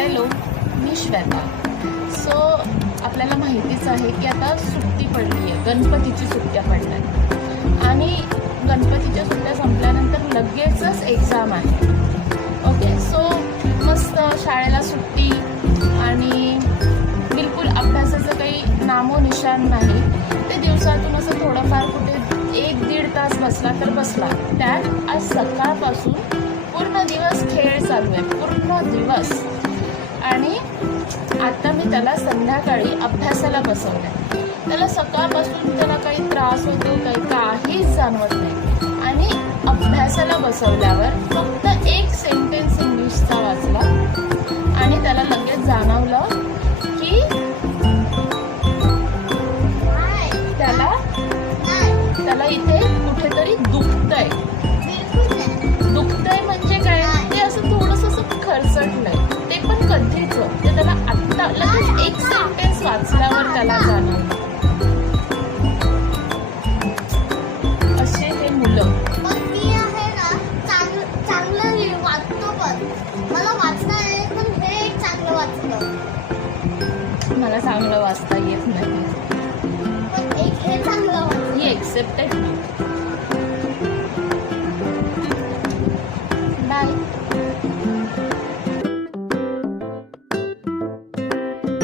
Hello, मी Shweta. So आपल्याला माहितीच आहे की आता सुट्टी पडली आहे, गणपतीची सुट्ट्या पडल्या आहेत आणि गणपतीच्या सुट्ट्या संपल्यानंतर लगेचच एक्झाम आहे. ओके, सो मस्त शाळेला सुट्टी आणि बिलकुल अभ्यासाचं काही नामोनिशाण नाही. ते दिवसातून असं थोडंफार कुठे 1-1.5 तास बसला तर बसला. त्यात आज सकाळपासून पूर्ण दिवस खेळ चालू आहे, पूर्ण दिवस. आणि आता मी त्याला संध्याकाळी अभ्यासाला बसवलं आहे. त्याला सकाळपासून त्याला काही त्रास होतो काहीच जाणवत नाही. आणि अभ्यासाला बसवल्यावर फक्त एक सेंटेन्स इंग्लिशचा वाचला आणि त्याला लगेच जाणवलं की त्याला इथे कुठेतरी दुखतंय. म्हणजे काय, ते असं थोडंसं असं खरचटलंय. ते पण कधीचं, ते त्याला आत्ता लगेच एक सेंटेन्स वाचल्यावर त्याला जाणवलं. असे हे मुलं. मला चांगलं वाचता येत नाही. He accepted